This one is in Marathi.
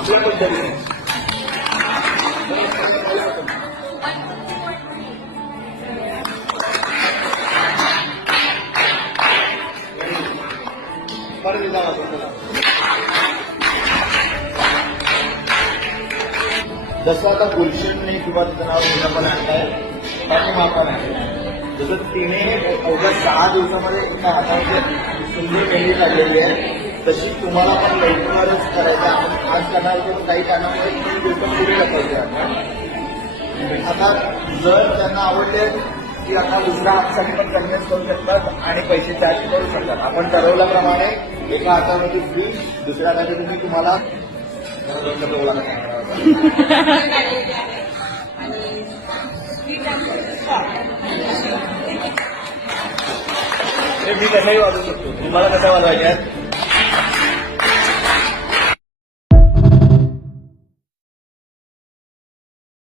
आपल्या पद्धतीने जसं आता गुलशनने किंवा तिचं नाव हिनं पण आणलंय त्याने मापा नाही जसं तिने अवघ्या 6 दिवसामध्ये एका हातामध्ये सुंदर मेहंदी लागलेली आहे तशी तुम्हाला पण लवकरच करायचं आपण आज करणार होतो काही कारणामुळे 3 दिवस पुढे ढकलते आता जर त्यांना आवडले की आता दुसऱ्या हातासाठी पण कन्व्हिन्स करू शकतात आणि पैसे चार्ज करू शकतात आपण ठरवल्याप्रमाणे एका हातामध्ये फ्री दुसऱ्या हातामध्ये तुम्ही तुम्हाला मी कसाही वाजवू शकतो तुम्हाला कसा वाजवायचा